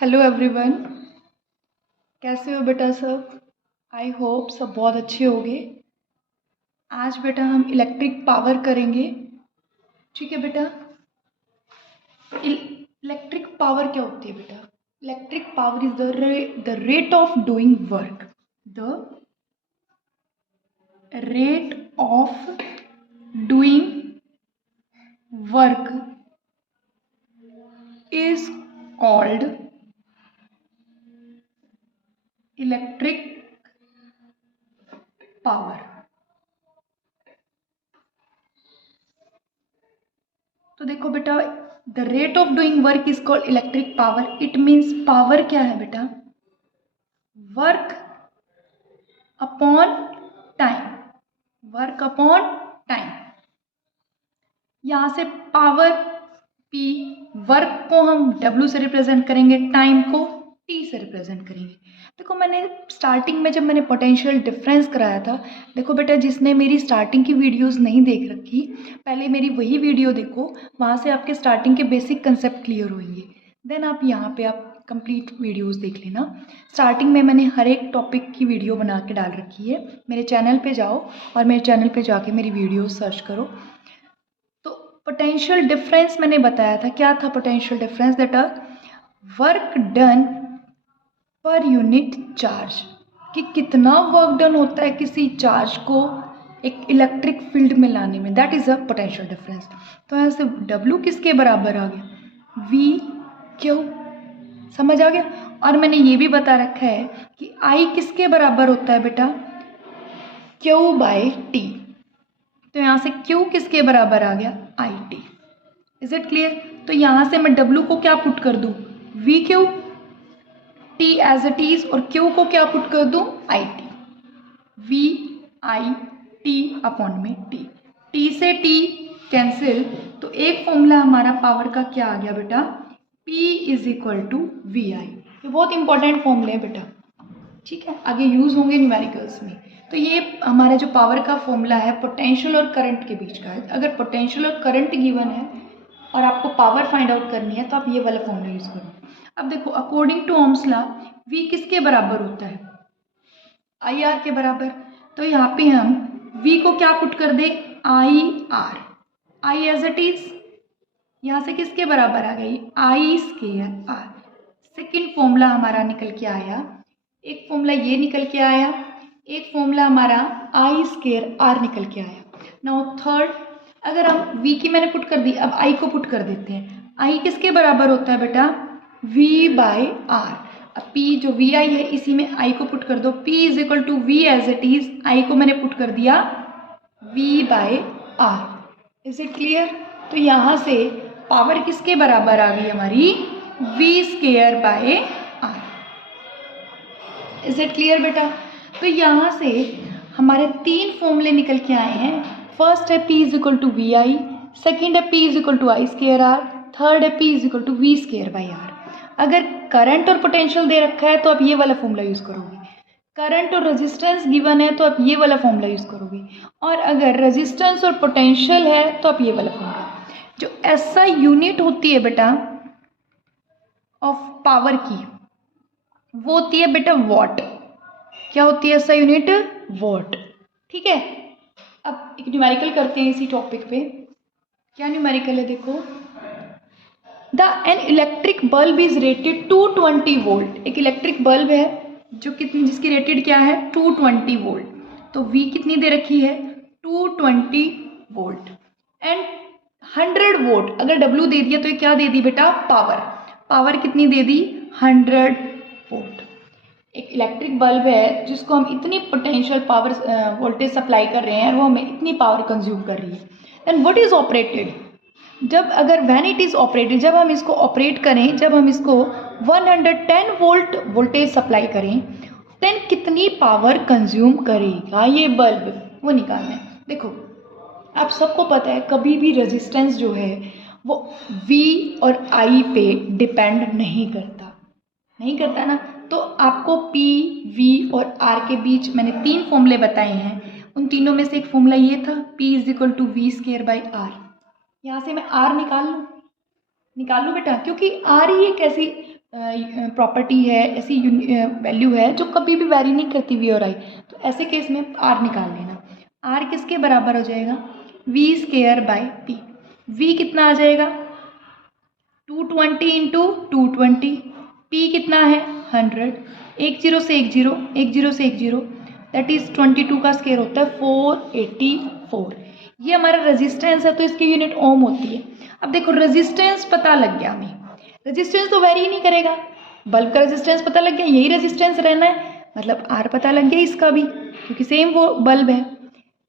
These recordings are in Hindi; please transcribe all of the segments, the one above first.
हेलो एवरीवन, कैसे हो बेटा सब। आई होप सब बहुत अच्छे होंगे। आज बेटा हम इलेक्ट्रिक पावर करेंगे। ठीक है बेटा। इलेक्ट्रिक पावर क्या होती है बेटा? Electric power is the rate of doing work. The rate of doing work is called electric power। तो देखो बेटा, the rate of doing work is called electric power. It means power क्या है बेटा? Work upon time. Work upon time. यहां से पावर P, वर्क को हम W से रिप्रेजेंट करेंगे, टाइम को T से रिप्रेजेंट करेंगे। देखो, मैंने स्टार्टिंग में जब मैंने पोटेंशियल डिफरेंस कराया था, देखो बेटा, जिसने मेरी स्टार्टिंग की वीडियोस नहीं देख रखी, पहले मेरी वही वीडियो देखो, वहाँ से आपके स्टार्टिंग के बेसिक कंसेप्ट क्लियर होंगे। देन आप यहाँ पे आप कंप्लीट वीडियोस देख लेना। स्टार्टिंग में मैंने हर एक टॉपिक की वीडियो बना के डाल रखी है। मेरे चैनल पे जाओ और मेरे चैनल पे जाके मेरी वीडियोस सर्च करो। तो पोटेंशियल डिफरेंस मैंने बताया था। क्या था potential difference? That work done per unit charge, कि कितना वर्क डन होता है किसी चार्ज को एक इलेक्ट्रिक फील्ड में लाने में। That is a potential difference. तो यहाँ से W किसके बराबर आ गया? VQ। समझ आ गया? और मैंने ये भी बता रखा है कि I किसके बराबर होता है बेटा? Q/T। तो यहाँ से Q किसके बराबर आ गया? IT। Is it clear? तो यहाँ से मैं W को क्या पुट कर दूँ? VQ। T as it is, और Q को क्या पुट कर दूँ? IT। VIT अपॉन में T। T से T कैंसिल, तो एक फॉर्मूला हमारा पावर का क्या आ गया बेटा? P is equal to VI। ये बहुत इंपॉर्टेंट फॉर्मूले है बेटा। ठीक है, आगे यूज होंगे न्यूमेरिकल्स में। तो ये हमारा जो पावर का फॉर्मूला है पोटेंशियल और करंट के बीच का है। अगर पोटेंशियल और करंट गिवन है और आपको पावर फाइंड आउट करनी है तो आप ये वाला फॉर्मूला यूज करो। अब देखो, according to Ohm's law V किसके बराबर होता है? IR के बराबर। तो यहाँ पे हम V को क्या पुट कर दे? IR। I as it is, यहाँ से किसके बराबर आ गई? I²R। सेकेंड फॉर्मूला हमारा निकल के आया, एक फॉर्मूला ये निकल के आया, एक फॉर्मूला हमारा I²R निकल के आया। नाउ थर्ड, अगर हम V की मैंने पुट कर दी, अब I को पुट कर देते हैं। I किसके बराबर होता है बेटा? V/R। अब P जो VI है, इसी में I को पुट कर दो। P is equal to V as it is, I को मैंने पुट कर दिया V/R। Is it clear? तो यहाँ से पावर किसके बराबर आ गई हमारी? V²/R। इज इट क्लियर बेटा? तो यहाँ से हमारे तीन फॉर्मूले निकल के आए हैं। फर्स्ट है P is equal to VI, second है P is equal to I²R, third है P is equal to V²/R। अगर करंट और पोटेंशियल दे रखा है तो आप ये वाला फॉर्मूला यूज करोगे। करंट और रेजिस्टेंस गिवन है तो आप ये वाला फॉर्मूला यूज करोगे। और अगर रेजिस्टेंस और पोटेंशियल है तो आप ये वाला फॉर्मूला। जो ऐसा यूनिट होती है बेटा ऑफ पावर की, वो होती है बेटा वॉट। क्या होती है ऐसा यूनिट? वॉट। ठीक है, अब एक न्यूमेरिकल करते हैं इसी टॉपिक पे। क्या न्यूमेरिकल है? देखो, an electric bulb is rated 220 volt. एक इलेक्ट्रिक बल्ब है जो कितनी, जिसकी रेटेड क्या है? 220 वोल्ट। तो V कितनी दे रखी है? 220 वोल्ट। एंड 100 वोल्ट अगर W दे दिया तो ये क्या दे दी बेटा? पावर। पावर कितनी दे दी? 100 वोल्ट। एक इलेक्ट्रिक बल्ब है जिसको हम इतनी पोटेंशियल पावर वोल्टेज सप्लाई कर रहे हैं, वो हमें इतनी पावर कंज्यूम कर रही है। And what is operated? जब अगर व्हेन इट इज ऑपरेटेड, जब हम इसको ऑपरेट करें, जब हम इसको 110 वोल्ट वोल्टेज सप्लाई करें, देन कितनी पावर कंज्यूम करेगा ये बल्ब, वो निकालना है। देखो, आप सबको पता है कभी भी रेजिस्टेंस जो है वो V और I पे डिपेंड नहीं करता ना। तो आपको P, V और R के बीच मैंने तीन फॉर्मूले बताए हैं। उन तीनों में से एक फॉर्मूला ये था, P is equal to V²/R। यहाँ से मैं R निकाल लूँ, निकाल लो बेटा, क्योंकि आर ही एक ऐसी प्रॉपर्टी है, ऐसी वैल्यू है जो कभी भी वैरी नहीं करती वी और आई। तो ऐसे केस में आर निकाल लेना। आर किसके बराबर हो जाएगा, V square by T. V कितना आ जाएगा 220 इंटू 220, पी कितना है 100, 10 से 10, 10 से 10, दैट इज 22 का स्केयर होता है 484। ये हमारा रेजिस्टेंस है तो इसकी यूनिट ओम होती है। अब देखो रेजिस्टेंस पता लग गया हमें, रेजिस्टेंस तो वेरी ही नहीं करेगा, बल्ब का रेजिस्टेंस पता लग गया, यही रेजिस्टेंस रहना है, मतलब आर पता लग गया इसका भी, क्योंकि सेम वो बल्ब है।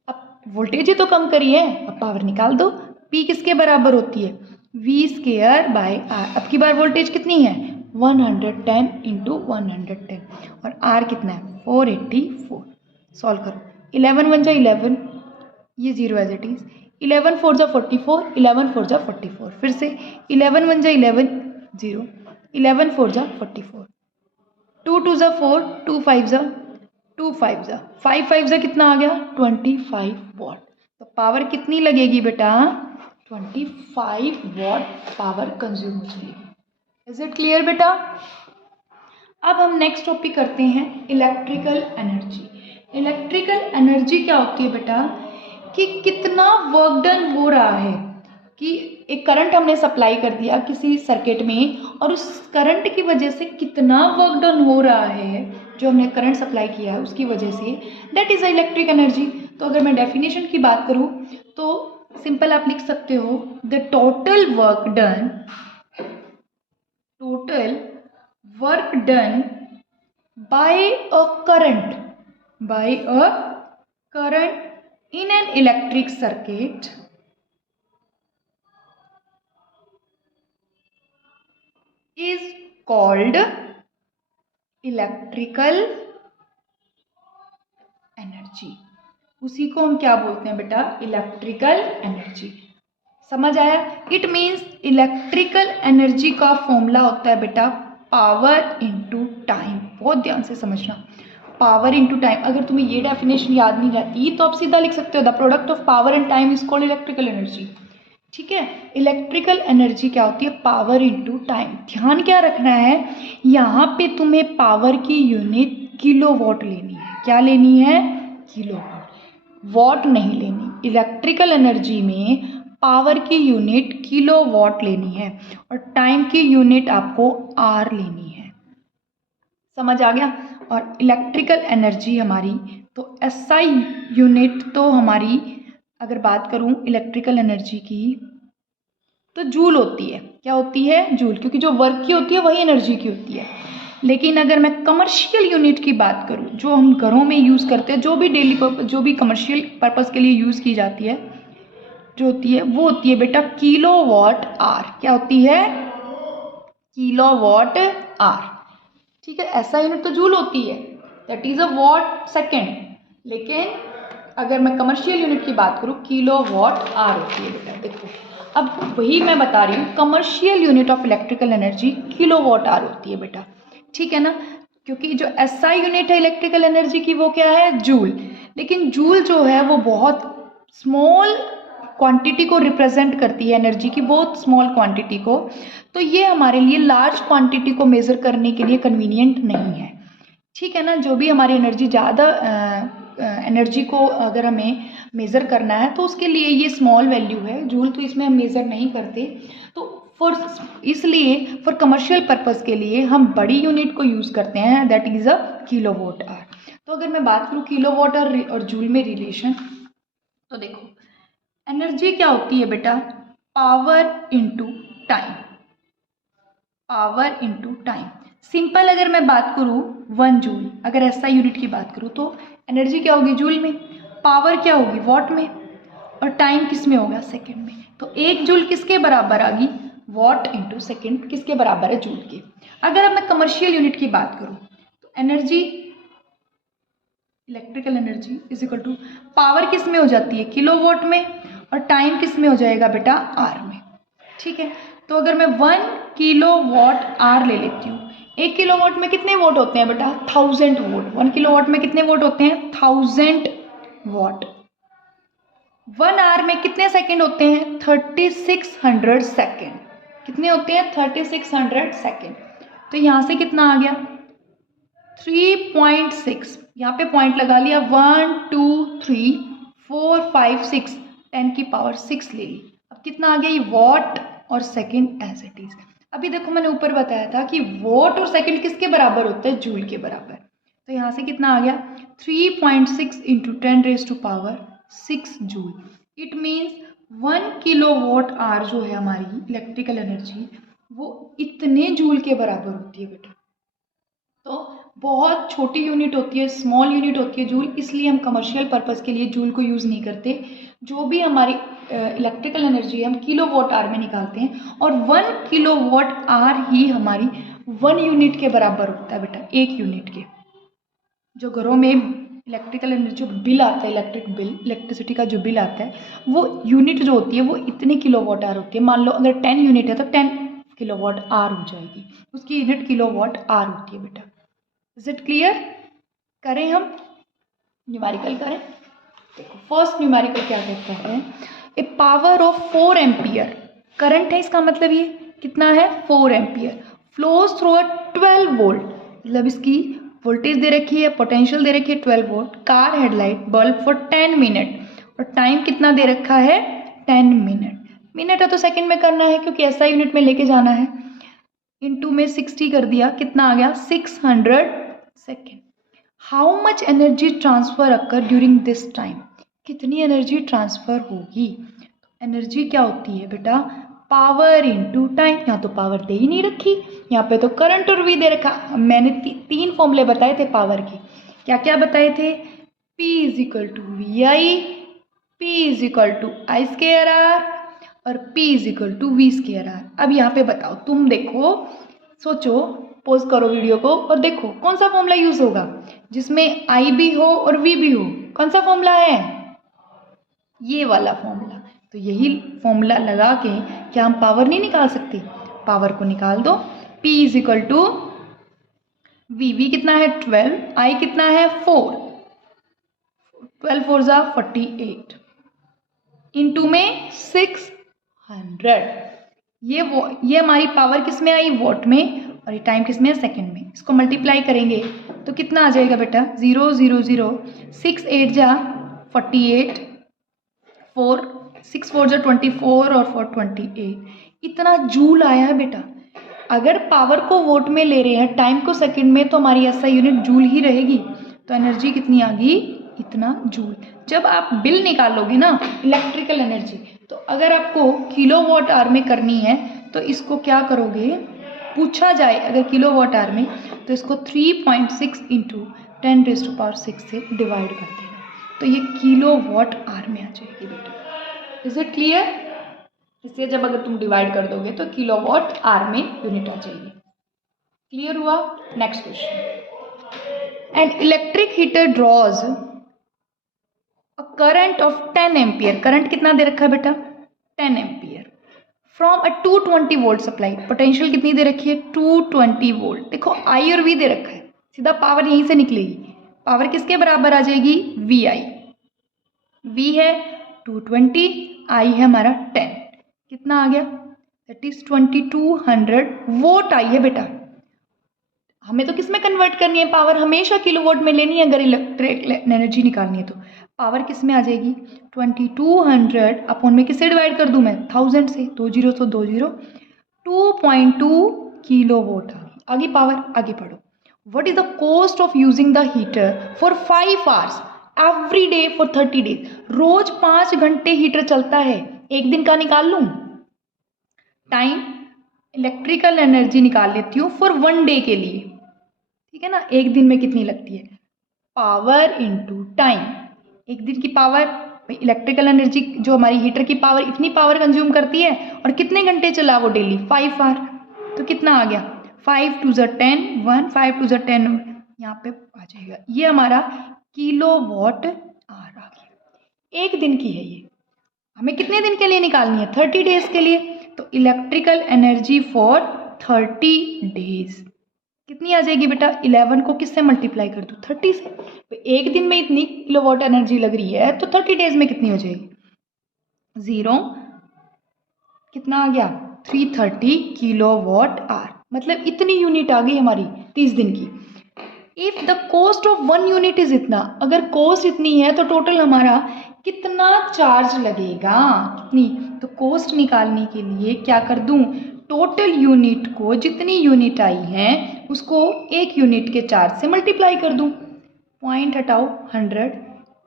अब वोल्टेज ही तो कम करी है, अब पावर निकाल दो। पी किसके बराबर होती है, वी स्केयर बाय आर। अब की बार वोल्टेज कितनी है 110 इंटू 110, और आर कितना है 484। सॉल्व करो, 11 1 जा 11, ये 0 एज इट इज, 11 4 जा 44, 11 4 जा 44, फिर से 11 1 जा 11 0, 11 4 जा 44, 2 2 जा 4, 2 5 जा 2 5 जा 5 5 जा कितना आ गया 25 वॉट। तो पावर कितनी लगेगी बेटा 25 वॉट पावर कंज्यूम हो जाएगी। इज इट क्लियर बेटा। अब हम नेक्स्ट टॉपिक करते हैं इलेक्ट्रिकल एनर्जी। इलेक्ट्रिकल एनर्जी क्या होती है बेटा, कि कितना वर्क डन हो रहा है, कि एक करंट हमने सप्लाई कर दिया किसी सर्किट में और उस करंट की वजह से कितना वर्क डन हो रहा है, जो हमने करंट सप्लाई किया है उसकी वजह से, दैट इज इलेक्ट्रिक एनर्जी। तो अगर मैं डेफिनेशन की बात करूँ तो सिंपल आप लिख सकते हो, the total work done by a current in an electric circuit is called electrical energy। उसी को हम क्या बोलते हैं बेटा, इलेक्ट्रिकल एनर्जी। समझ आया। इट मीन्स इलेक्ट्रिकल एनर्जी का फॉर्मूला होता है बेटा पावर इनटू टाइम। बहुत ध्यान से समझना, पावर इनटू टाइम। अगर तुम्हें ये डेफिनेशन याद नहीं रहती तो आप सीधा लिख सकते हो the product of power and time is called electrical energy. ठीक है, इलेक्ट्रिकल एनर्जी क्या होती है, पावर इनटू टाइम। ध्यान क्या रखना है, यहाँ पे तुम्हें पावर की यूनिट किलोवाट लेनी है। क्या लेनी है, किलोवाट, वॉट नहीं लेनी। इलेक्ट्रिकल एनर्जी में पावर की यूनिट किलोवाट लेनी है और टाइम की यूनिट आपको आर लेनी है। समझ आ गया। और इलेक्ट्रिकल एनर्जी हमारी तो एसआई यूनिट तो हमारी, अगर बात करूं इलेक्ट्रिकल एनर्जी की तो जूल होती है। क्या होती है, जूल, क्योंकि जो वर्क की होती है वही एनर्जी की होती है। लेकिन अगर मैं कमर्शियल यूनिट की बात करूं, जो हम घरों में यूज़ करते हैं, जो भी डेली जो भी कमर्शियल पर्पज़ के लिए यूज़ की जाती है, जो होती है वो होती है बेटा किलोवाट आर। क्या होती है, किलोवाट आर। ठीक है, ऐसा यूनिट तो जूल होती है, that is a watt second. लेकिन अगर मैं कमर्शियल यूनिट की बात करूँ किलोवाट आर होती है बेटा। देखो अब वही मैं बता रही हूँ, commercial unit of electrical energy kilowatt hour होती है बेटा। ठीक है ना, क्योंकि जो एसआई यूनिट है इलेक्ट्रिकल एनर्जी की वो क्या है, जूल। लेकिन जूल जो है वो बहुत स्मॉल क्वांटिटी को रिप्रेजेंट करती है, एनर्जी की बहुत स्मॉल क्वांटिटी को। तो ये हमारे लिए लार्ज क्वांटिटी को मेज़र करने के लिए कन्वीनियंट नहीं है। ठीक है ना, जो भी हमारी एनर्जी ज़्यादा एनर्जी को अगर हमें मेज़र करना है तो उसके लिए ये स्मॉल वैल्यू है, जूल तो इसमें हम मेज़र नहीं करते। तो इसलिए फॉर कमर्शियल पर्पज़ के लिए हम बड़ी यूनिट को यूज़ करते हैं, that is a kilowatt hour. तो अगर मैं बात करूँ किलोवाट और जूल में रिलेशन, तो देखो एनर्जी क्या होती है बेटा, power into time. Power into time, simple अगर मैं बात करूँ 1 जूल, अगर ऐसा यूनिट की बात करूँ तो एनर्जी क्या होगी जूल में, पावर क्या होगी वॉट में, और टाइम किस में होगा, सेकंड में। तो 1 जूल किसके बराबर आ गई, वॉट इंटू सेकेंड किसके बराबर है, जूल के। अगर अब मैं कमर्शियल यूनिट की बात करूँ तो energy, electrical energy is equal to power किस में हो जाती है, किलोवाट में, और टाइम किस में हो जाएगा बेटा, आर में। ठीक है, तो अगर मैं 1 किलोवाट आर ले लेती हूँ, 1 किलोवाट में कितने वोट होते हैं बेटा, 1000 वोट। 1 किलोवाट में कितने वोट होते हैं, 1000 वॉट। 1 आवर में कितने सेकंड होते हैं, 3600 सेकंड। कितने होते हैं 3600 सेकेंड। तो यहाँ से कितना आ गया 3.6, यहाँ पे पॉइंट लगा लिया 1 2 3 4 5 6 10 की पावर 6 ले ली। अब कितना आ गया ये वॉट और सेकेंड एज इट इज। अभी देखो मैंने ऊपर बताया था कि वॉट और सेकेंड किसके बराबर होता है जूल के बराबर। तो यहाँ से कितना आ गया 3.6 into 10⁻6 joule. It means 1 kilowatt hour जो है हमारी इलेक्ट्रिकल एनर्जी वो इतने जूल के बराबर होती है बेटा। तो बहुत छोटी यूनिट होती है, स्मॉल यूनिट होती है जूल, इसलिए हम कमर्शियल पर्पस के लिए जूल को यूज़ नहीं करते। जो भी हमारी इलेक्ट्रिकल एनर्जी है हम किलोवाट आवर में निकालते हैं और 1 किलोवाट आवर ही हमारी 1 यूनिट के बराबर होता है बेटा, 1 यूनिट के। जो घरों में इलेक्ट्रिकल एनर्जी जो बिल आता है, इलेक्ट्रिसिटी का जो बिल आता है वो यूनिट जो होती है वो इतने किलोवाट आवर होती है। मान लो अगर 10 यूनिट है तो 10 किलोवाट आवर हो जाएगी, उसकी यूनिट किलोवाट आवर होती है बेटा। Is it clear? करें हम न्यूमेरिकल करें। देखो फर्स्ट न्यूमेरिकल क्या कहता है, ए पावर ऑफ 4 एम्पियर करंट है, इसका मतलब ये कितना है 4 ampere flows through a 12 volt, मतलब इसकी वोल्टेज दे रखी है, पोटेंशियल दे रखी है 12 volt, car headlight bulb for 10 minute और टाइम कितना दे रखा है 10 मिनट। मिनट है तो सेकंड में करना है क्योंकि ऐसा यूनिट में लेके जाना है। इनटू में 60 कर दिया, कितना आ गया 600 second. How much energy transfer occur during this time, कितनी एनर्जी ट्रांसफर होगी। एनर्जी क्या होती है बेटा पावर इनटू टाइम। यहाँ तो पावर दे ही नहीं रखी, यहाँ पे तो करंट और वी दे रखा। मैंने तीन फॉर्मूले बताए थे पावर के, क्या क्या बताए थे, P is equal to V I, P is equal to I square R और P is equal to V square R. अब यहाँ पे बताओ, तुम देखो सोचो, पॉज करो वीडियो को और देखो कौन सा फॉर्मूला यूज होगा जिसमें आई भी हो और वी भी हो। कौन सा फॉर्मूला है, ये वाला फॉर्मूला। तो यही फॉर्मूला लगा के क्या हम पावर नहीं निकाल सकते, पावर को निकाल दो। P is equal to V कितना है 12, आई कितना है 4, 12 4 जा 48 इंटू में 600। ये हमारी पावर किस में आई वॉट में और ये टाइम किस में है सेकंड में। इसको मल्टीप्लाई करेंगे तो कितना आ जाएगा बेटा 0 0 0 6 8 जा 48 4 6 4 जा 24 और 4 28, इतना जूल आया है बेटा। अगर पावर को वोट में ले रहे हैं टाइम को सेकंड में तो हमारी ऐसा यूनिट जूल ही रहेगी। तो एनर्जी कितनी आ गई इतना जूल। जब आप बिल निकालोगे ना इलेक्ट्रिकल एनर्जी, तो अगर आपको किलोवाट आवर में करनी है तो इसको क्या करोगे, पूछा जाए अगर किलोवाट आवर में तो इसको 3.6 इंटू 10⁻6 से डिवाइड कर देना, तो ये किलोवाट आवर में आ जाएगी बेटा। Is it clear? इससे जब अगर तुम डिवाइड कर दोगे तो किलोवाट आवर में यूनिट आ जाएगी। क्लियर हुआ? Next question, an electric heater draws a current of 10 ampere, current कितना दे रखा है बेटा 10 ampere from a 220 volt supply, potential कितनी दे रखी है 220 वोल्ट। देखो आई और वी दे रखा है, सीधा पावर यहीं से निकलेगी। पावर किसके बराबर आ जाएगी वी आई, वी है 220, आई है हमारा 10, कितना आ गया दैट इज 2200 वोट आई है बेटा। हमें तो किस में कन्वर्ट करनी है, पावर हमेशा किलोवाट में लेनी है अगर इलेक्ट्रिक एनर्जी निकालनी है। तो पावर किस में आ जाएगी 2200 अपॉन में किससे डिवाइड कर दूं मैं 1000 से, 20 तो 20, 2.2 किलोवाट आ गई। आगे पावर, आगे पढ़ो। What is the cost of using the heater for 5 hours every day for 30 days. रोज 5 घंटे हीटर चलता है, एक दिन का निकाल लूं टाइम, इलेक्ट्रिकल एनर्जी निकाल लेती हूँ फॉर 1 डे के लिए, ठीक है ना। एक दिन में कितनी लगती है, पावर इनटू टाइम। एक दिन की पावर, इलेक्ट्रिकल एनर्जी जो हमारी हीटर की पावर, इतनी पावर कंज्यूम करती है और कितने घंटे चला वो डेली 5 आवर। तो कितना आ गया 5 2 10 1, 5 2 10 यहाँ पे आ जाएगा। ये हमारा किलोवाट आवर आ गया। एक दिन की है ये, हमें कितने दिन के लिए निकालनी है 30 डेज के लिए। तो इलेक्ट्रिकल एनर्जी फॉर 30 डेज कितनी आ जाएगी बेटा, 11 को किससे मल्टीप्लाई कर दूँ 30 से। तो एक दिन में इतनी किलोवाट एनर्जी लग रही है तो 30 डेज में कितनी हो जाएगी 0 कितना आ गया 330 किलोवाट आवर, मतलब इतनी यूनिट आ गई हमारी 30 दिन की। If the cost of 1 unit is इतना, अगर कॉस्ट इतनी है तो टोटल हमारा कितना चार्ज लगेगा, कितनी, तो कॉस्ट निकालने के लिए क्या कर दूं, टोटल यूनिट को, जितनी यूनिट आई हैं उसको एक यूनिट के चार्ज से मल्टीप्लाई कर दूं। पॉइंट हटाओ 100,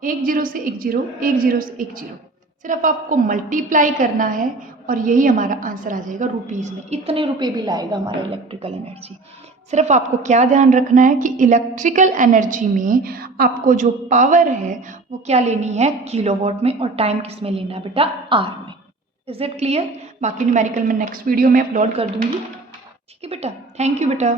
एक जीरो से एक जीरो, एक जीरो से एक जीरो, सिर्फ आपको मल्टीप्लाई करना है और यही हमारा आंसर आ जाएगा रुपीज़ में। इतने रुपए भी लाएगा हमारा इलेक्ट्रिकल एनर्जी। सिर्फ आपको क्या ध्यान रखना है कि इलेक्ट्रिकल एनर्जी में आपको जो पावर है वो क्या लेनी है, किलोवाट में, और टाइम किस में लेना है बेटा, आर में। Is it clear? बाकी न्यूमेरिकल मैं नेक्स्ट वीडियो में अपलोड कर दूंगी। ठीक है बेटा, थैंक यू बेटा।